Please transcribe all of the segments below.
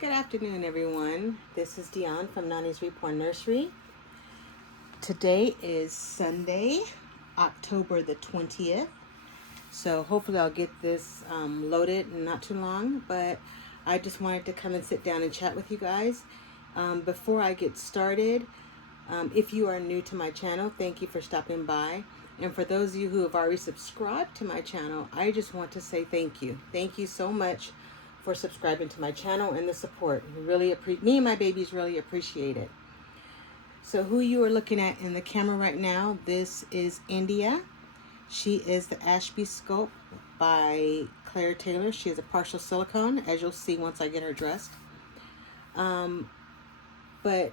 Good afternoon, everyone. This is Dion from Nani's Reborn Nursery. Today is Sunday, October the 20th. So hopefully I'll get this loaded in not too long. But I just wanted to come and sit down and chat with you guys. Before I get started, if you are new to my channel, thank you for stopping by. And for those of you who have already subscribed to my channel, I just want to say thank you. Thank you so much for subscribing to my channel and the support. Me and my babies really appreciate it. So who you are looking at in the camera right now, this is India. She is the Ashby Scope by Claire Taylor. She is a partial silicone, as you'll see once I get her dressed. But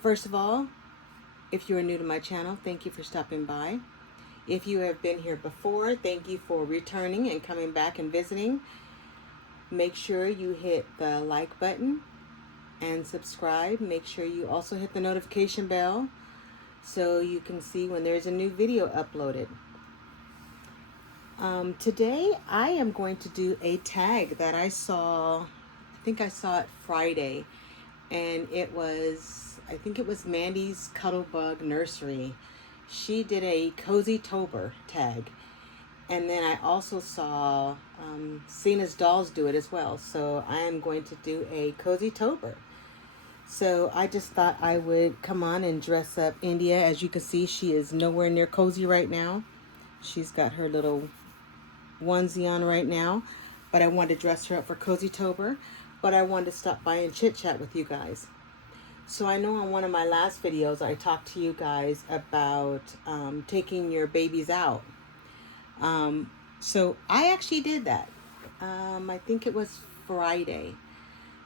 first of all, if you are new to my channel, thank you for stopping by. If you have been here before, thank you for returning and coming back and visiting. Make sure you hit the like button and subscribe. Make sure you also hit the notification bell so you can see when there's a new video uploaded. Today I am going to do a tag that I think I saw it Friday, and I think it was Mandy's Cuddlebug Nursery. She did a Cozytober tag. And then I also saw Cena's Dolls do it as well. So I am going to do a Cozytober. So I just thought I would come on and dress up India. As you can see, she is nowhere near cozy right now. She's got her little onesie on right now. But I wanted to dress her up for Cozytober. But I wanted to stop by and chit chat with you guys. So I know on one of my last videos, I talked to you guys about taking your babies out. So I actually did that. I think it was Friday.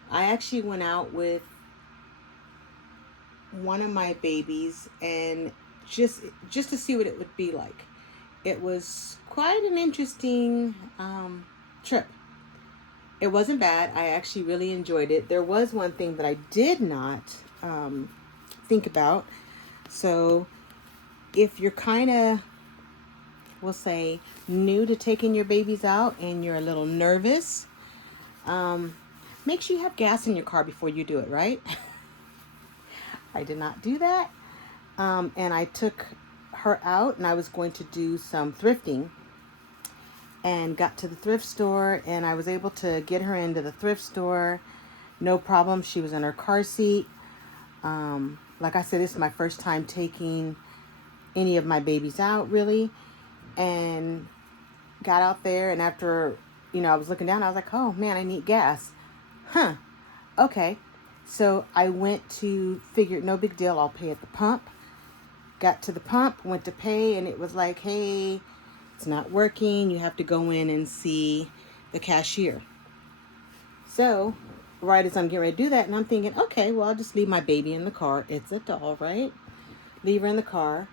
I actually went out with one of my babies and just to see what it would be like. It was quite an interesting trip. It wasn't bad. I actually really enjoyed it. There was one thing that I did not think about. So if you're kind of, we'll say, new to taking your babies out and you're a little nervous, make sure you have gas in your car before you do it, right? I did not do that. And I took her out and I was going to do some thrifting, and got to the thrift store, and I was able to get her into the thrift store. No problem. She was in her car seat. Like I said, this is my first time taking any of my babies out, really. And got out there, and after, I was looking down, I was like, oh man, I need gas. Okay. So I went to figure, no big deal, I'll pay at the pump. Got to the pump, went to pay, and it was like, hey, it's not working. You have to go in and see the cashier. So right as I'm getting ready to do that, and I'm thinking, okay, well, I'll just leave my baby in the car. It's a doll, right? Leave her in the car.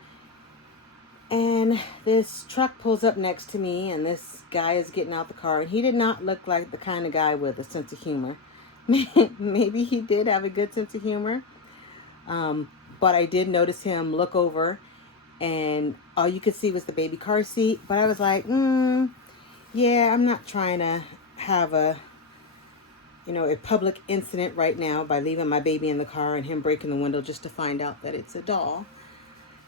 And this truck pulls up next to me, and this guy is getting out the car, and he did not look like the kind of guy with a sense of humor. Maybe he did have a good sense of humor, but I did notice him look over, and all you could see was the baby car seat. But I was like, yeah, I'm not trying to have a public incident right now by leaving my baby in the car and him breaking the window just to find out that it's a doll.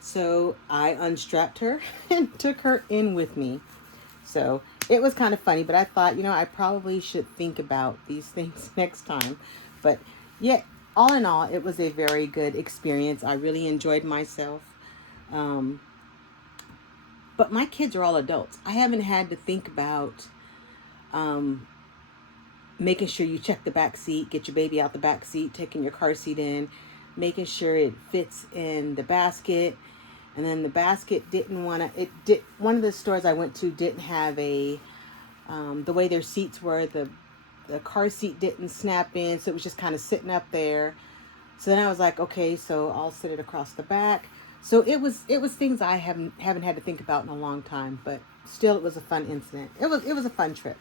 So I unstrapped her and took her in with me. So it was kind of funny, but I thought, I probably should think about these things next time. But yeah, all in all, it was a very good experience. I really enjoyed myself. But my kids are all adults. I haven't had to think about making sure you check the back seat, get your baby out the back seat, taking your car seat in, making sure it fits in the basket. And then the basket one of the stores I went to didn't have the way their seats were, the car seat didn't snap in, so it was just kind of sitting up there. So then I was like, okay, so I'll sit it across the back. So it was things I haven't had to think about in a long time, but still it was a fun incident. It was a fun trip.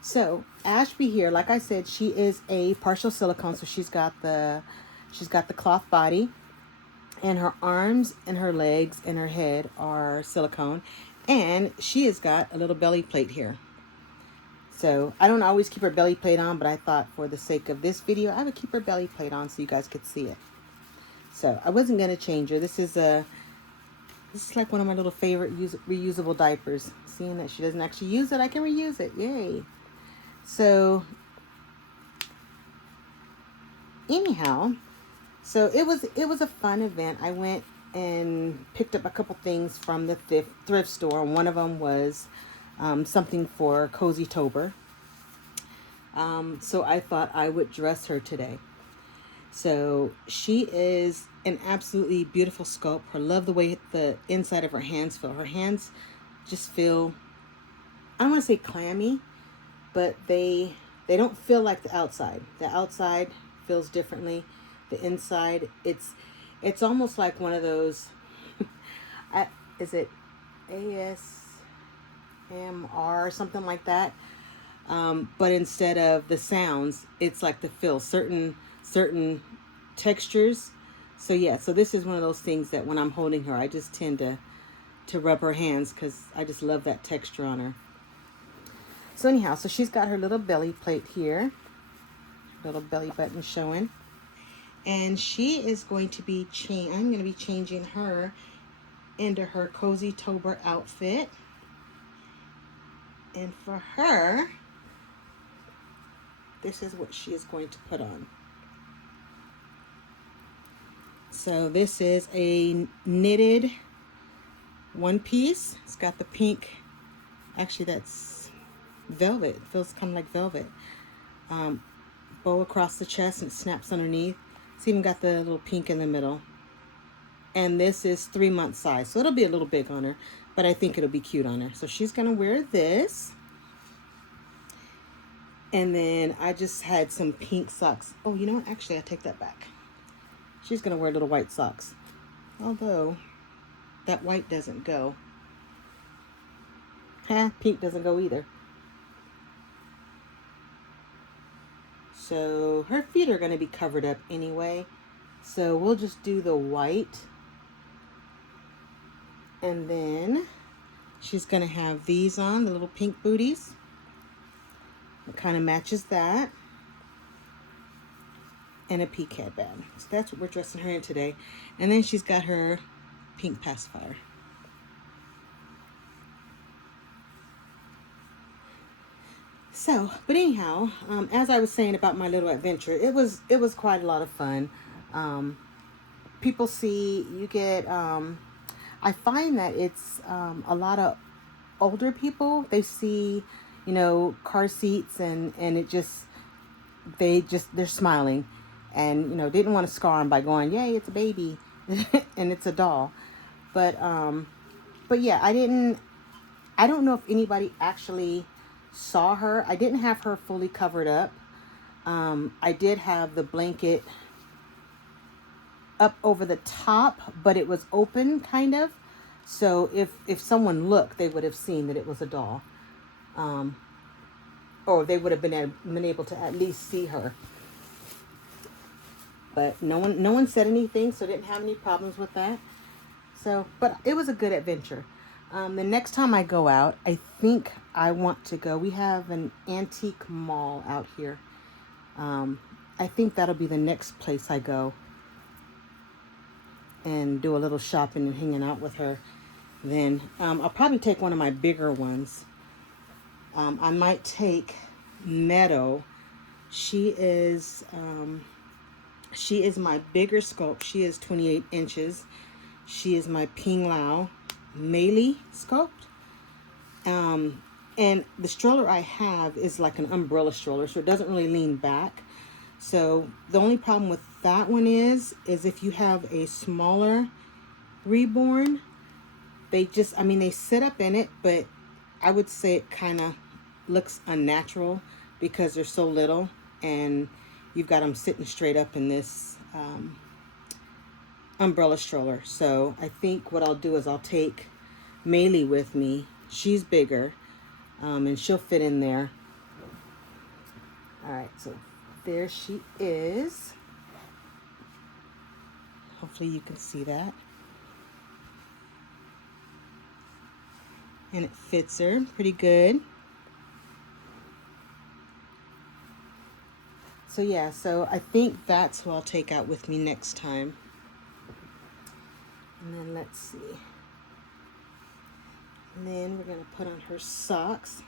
So Ashby here, like I said, she is a partial silicone, so she's got the cloth body, and her arms and her legs and her head are silicone, and she has got a little belly plate here. So I don't always keep her belly plate on, but I thought for the sake of this video, I would keep her belly plate on so you guys could see it. So I wasn't going to change her. This is like one of my little favorite reusable diapers. Seeing that she doesn't actually use it, I can reuse it. Yay. So anyhow, so it was a fun event. I went and picked up a couple things from the thrift store. One of them was something for Cozytober. So I thought I would dress her today. So she is an absolutely beautiful sculpt. I love the way the inside of her hands feel. Her hands just feel, I don't want to say clammy, but they don't feel like the outside. The outside feels differently. The inside, it's almost like one of those, is it ASMR or something like that? But instead of the sounds, it's like the feel, certain textures. So yeah, so this is one of those things that when I'm holding her, I just tend to rub her hands because I just love that texture on her. So anyhow, so she's got her little belly plate here, little belly button showing, and she is going to be I'm going to be changing her into her Cozytober outfit. And for her, this is what she is going to put on. So this is a knitted one piece. It's got the pink, actually that's velvet. It feels kind of like velvet. Bow across the chest and it snaps underneath. It's even got the little pink in the middle. And this is 3-month size, so it'll be a little big on her, but I think it'll be cute on her. So she's gonna wear this. And then I just had some pink socks. Oh, you know what? Actually, I take that back. She's going to wear little white socks. Although, that white doesn't go. Pink doesn't go either. So, her feet are going to be covered up anyway. So, we'll just do the white. And then, she's going to have these on, the little pink booties. It kind of matches that. And a pink headband. So that's what we're dressing her in today. And then she's got her pink pacifier. So, but anyhow, as I was saying about my little adventure, it was quite a lot of fun. People see, you get, I find that it's a lot of older people. They see, you know, car seats and it just, they're smiling. And, you know, didn't want to scar them by going, yay, it's a baby and it's a doll. But yeah, I don't know if anybody actually saw her. I didn't have her fully covered up. I did have the blanket up over the top, but it was open kind of. So if someone looked, they would have seen that it was a doll. Or they would have been able to at least see her. But no one said anything, so didn't have any problems with that. So, but it was a good adventure. The next time I go out, I think I want to go. We have an antique mall out here. I think that'll be the next place I go and do a little shopping and hanging out with her. Then I'll probably take one of my bigger ones. I might take Meadow. She is my bigger sculpt. She is 28 inches. She is my Ping Lao Meili sculpt. And the stroller I have is like an umbrella stroller, so it doesn't really lean back. So the only problem with that one is if you have a smaller reborn, they sit up in it, but I would say it kind of looks unnatural because they're so little and you've got them sitting straight up in this umbrella stroller. So I think what I'll do is I'll take Meili with me. She's bigger, and she'll fit in there. All right, so there she is. Hopefully you can see that. And it fits her pretty good. So yeah, so I think that's who I'll take out with me next time. And then let's see. And then we're going to put on her socks.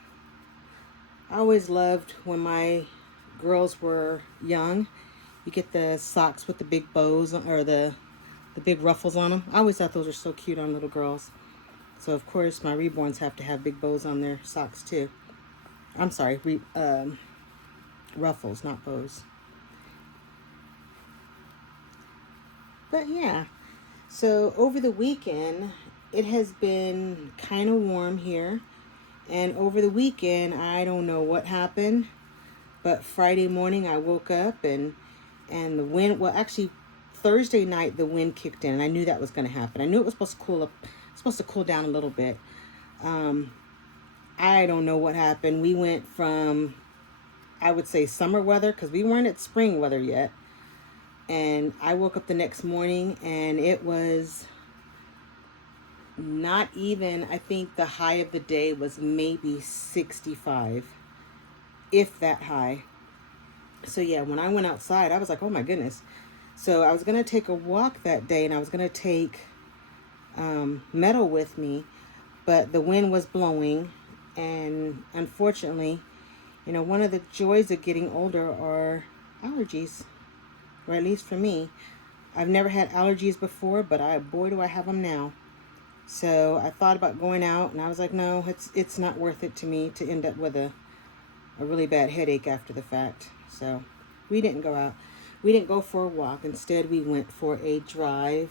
I always loved when my girls were young. You get the socks with the big bows or the big ruffles on them. I always thought those were so cute on little girls. So of course my reborns have to have big bows on their socks too. I'm sorry, ruffles, not bows. But yeah, so over the weekend, it has been kind of warm here. And over the weekend, I don't know what happened, but Friday morning I woke up and the wind, well actually Thursday night the wind kicked in, and I knew that was going to happen. I knew it was supposed to cool up, supposed to cool down a little bit. I don't know what happened. We went from, I would say, summer weather, because we weren't at spring weather yet. And I woke up the next morning and it was not even, I think the high of the day was maybe 65, if that high. So yeah, when I went outside, I was like, oh my goodness. So I was going to take a walk that day, and I was going to take Meadow with me, but the wind was blowing. And unfortunately, you know, one of the joys of getting older are allergies, or at least for me. I've never had allergies before, but boy, do I have them now. So I thought about going out, and I was like, no, it's not worth it to me to end up with a really bad headache after the fact. So we didn't go out. We didn't go for a walk. Instead, we went for a drive.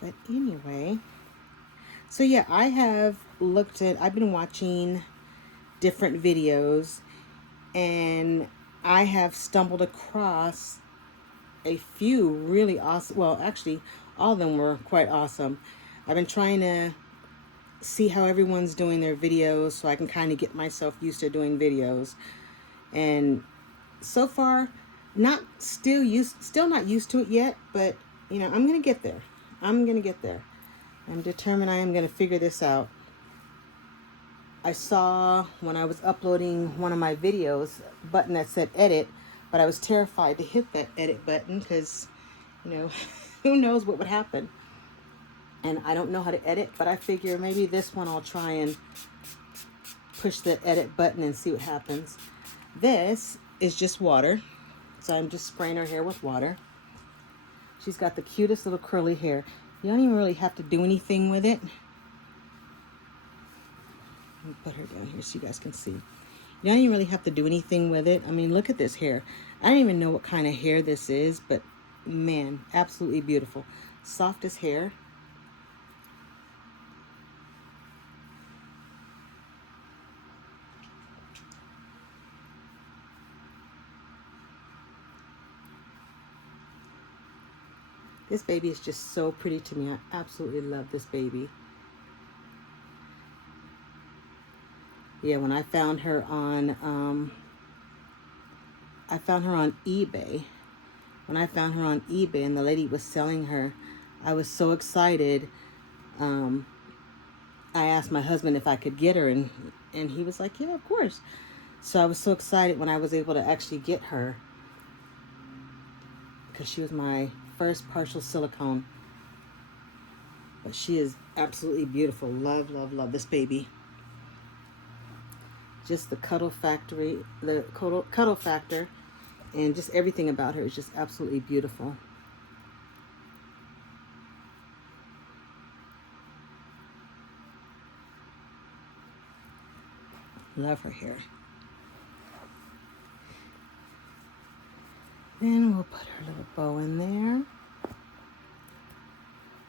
But anyway, so yeah, I've been watching different videos, and I have stumbled across a few really awesome, well actually all of them were quite awesome. I've been trying to see how everyone's doing their videos so I can kind of get myself used to doing videos, and so far still not used to it yet, but you know, I'm gonna get there. I'm determined I am gonna figure this out. I saw when I was uploading one of my videos a button that said edit, but I was terrified to hit that edit button because, you know, who knows what would happen. And I don't know how to edit, but I figure maybe this one I'll try and push the edit button and see what happens. This is just water. So I'm just spraying her hair with water. She's got the cutest little curly hair. You don't even really have to do anything with it. Let me put her down here so you guys can see. You don't even really have to do anything with it. I mean, look at this hair. I don't even know what kind of hair this is, but man, absolutely beautiful. Softest hair. This baby is just so pretty to me. I absolutely love this baby. Yeah, when I found her on eBay. When I found her on eBay and the lady was selling her, I was so excited. I asked my husband if I could get her, and he was like, yeah, of course. So I was so excited when I was able to actually get her, because she was my first partial silicone. But she is absolutely beautiful. Love, love, love this baby. Just the cuddle factor, and just everything about her is just absolutely beautiful. Love her hair. Then we'll put her little bow in there.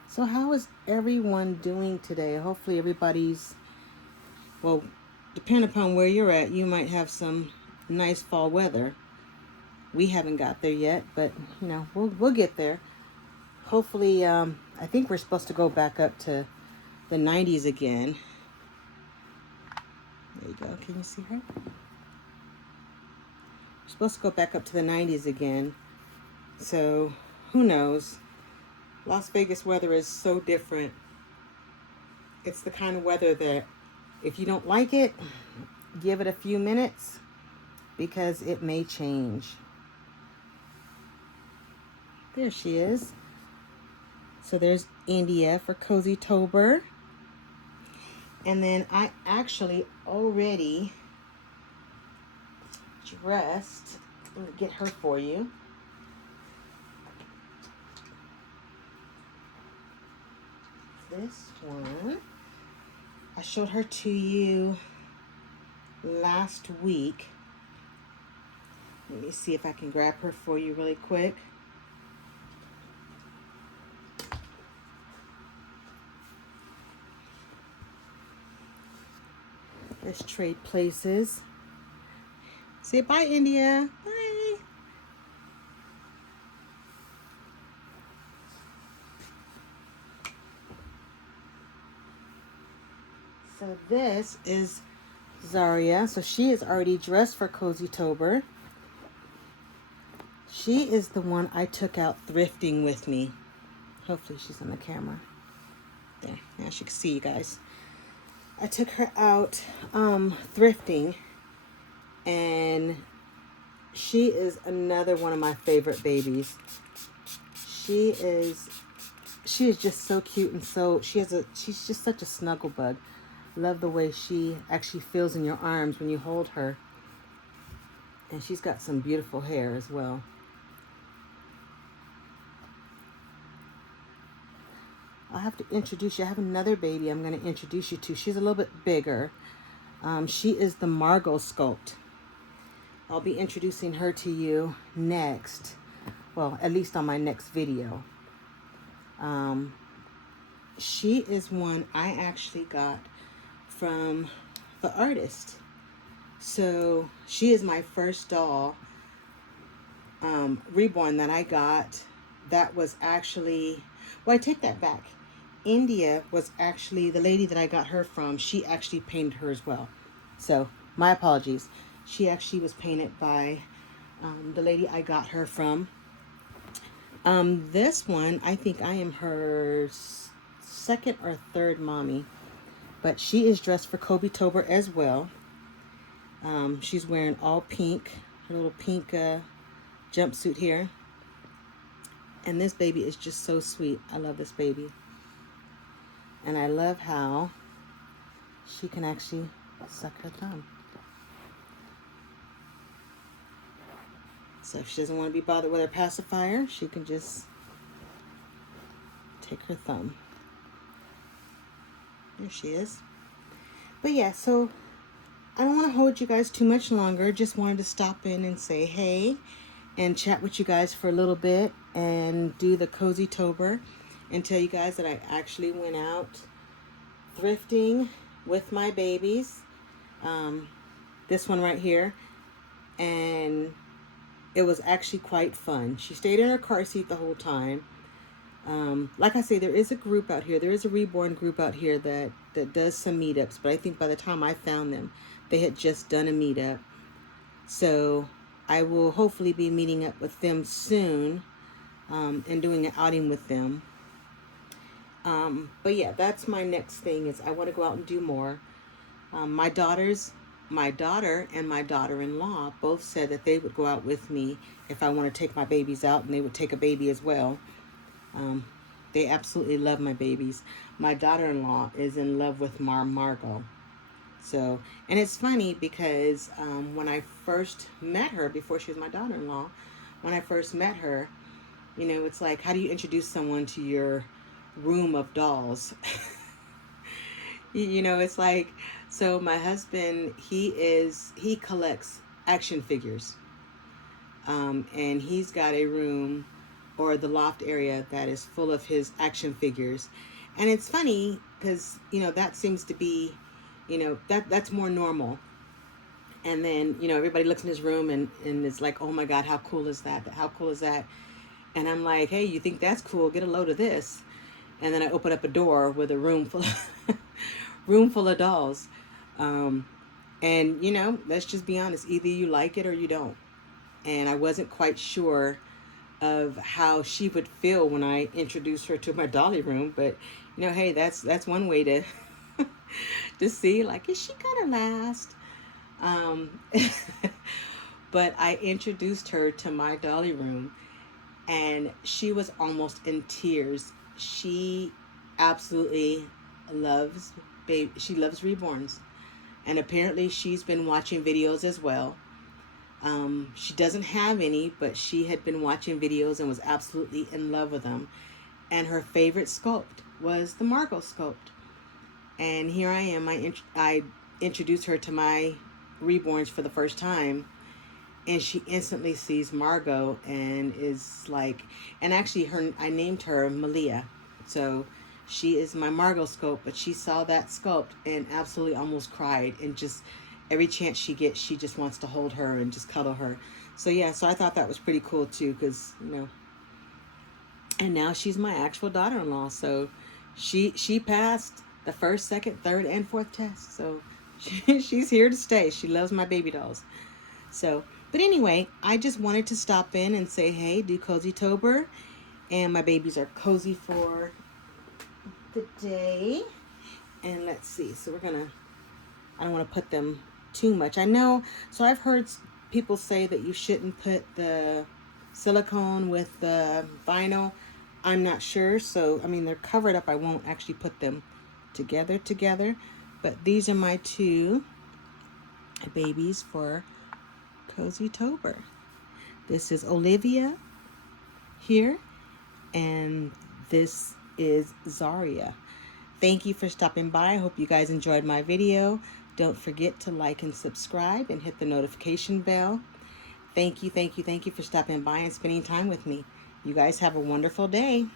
So how is everyone doing today? Hopefully everybody's, well, depending upon where you're at, you might have some nice fall weather. We haven't got there yet, but you know, we'll get there. Hopefully, I think we're supposed to go back up to the 90s again. There you go. Can you see her? We're supposed to go back up to the 90s again. So who knows? Las Vegas weather is so different. It's the kind of weather that if you don't like it, give it a few minutes because it may change. There she is. So there's India for Cozytober. And then I actually already dressed. I'm going to get her for you. This one, I showed her to you last week. Let me see if I can grab her for you really quick. Let's trade places. Say bye, India. Bye. So this is Zaria. So she is already dressed for Cozytober. She is the one I took out thrifting with me. Hopefully she's on the camera. There, now she can see you guys. I took her out thrifting, and she is another one of my favorite babies. She is just so cute, and she's just such a snuggle bug. Love the way she actually feels in your arms when you hold her. And she's got some beautiful hair as well. I'll have to introduce you. I have another baby I'm going to introduce you to. She's a little bit bigger. She is the Margot Sculpt. I'll be introducing her to you next. Well, at least on my next video. She is one I actually got from the artist. So she is my first doll reborn that I got. That was actually, well, I take that back. India was actually the lady that I got her from. She actually painted her as well. So my apologies. She actually was painted by the lady I got her from. This one, I think I am her second or third mommy. But she is dressed for Cozytober as well. She's wearing all pink. Her little pink jumpsuit here. And this baby is just so sweet. I love this baby. And I love how she can actually suck her thumb. So if she doesn't want to be bothered with her pacifier, she can just take her thumb. There she is. But yeah, so I don't want to hold you guys too much longer. Just wanted to stop in and say hey and chat with you guys for a little bit and do the Cozytober and tell you guys that I actually went out thrifting with my babies. This one right here. And it was actually quite fun. She stayed in her car seat the whole time. Like I say, there is a group out here. There is a reborn group out here that does some meetups. But I think by the time I found them, they had just done a meetup. So I will hopefully be meeting up with them soon and doing an outing with them. But yeah, that's my next thing is I want to go out and do more. My daughter and my daughter-in-law both said that they would go out with me if I want to take my babies out, and they would take a baby as well. They absolutely love my babies. My daughter-in-law is in love with Margot. So, and it's funny because when I first met her, before she was my daughter-in-law, when I first met her, you know, it's like, how do you introduce someone to your room of dolls? You know, it's like, so my husband, he collects action figures. And he's got a room or the loft area that is full of his action figures. And it's funny because, you know, that seems to be, you know, that's more normal. And then, you know, everybody looks in his room and it's like, oh my God, how cool is that? How cool is that? And I'm like, hey, you think that's cool? Get a load of this. And then I open up a door with a room full of dolls. And, you know, let's just be honest. Either you like it or you don't. And I wasn't quite sure of how she would feel when I introduced her to my dolly room. But, you know, hey, that's one way to to see, like, is she gonna last? Um, but I introduced her to my dolly room, and she was almost in tears. She absolutely loves baby. She loves reborns, and apparently she's been watching videos as well. She doesn't have any, but she had been watching videos and was absolutely in love with them. And her favorite sculpt was the Margot sculpt. And here I am. I introduced her to my reborns for the first time, and she instantly sees Margot and is like, and actually her I named her Malia, so she is my Margot sculpt. But she saw that sculpt and absolutely almost cried, and just every chance she gets, she just wants to hold her and just cuddle her. So yeah, so I thought that was pretty cool too, because and now she's my actual daughter-in-law. So she passed the first, second, third, and fourth test. So she's here to stay. She loves my baby dolls. So, but anyway, I just wanted to stop in and say, hey, do Cozytober. And my babies are cozy for the day. And let's see. So I don't want to put them too much. I know, so I've heard people say that you shouldn't put the silicone with the vinyl. I'm not sure. So, I mean, they're covered up. I won't actually put them together. But these are my two babies for Cozytober. This is Olivia here, and this is Zaria. Thank you for stopping by. I hope you guys enjoyed my video. Don't forget to like and subscribe and hit the notification bell. Thank you for stopping by and spending time with me. You guys have a wonderful day.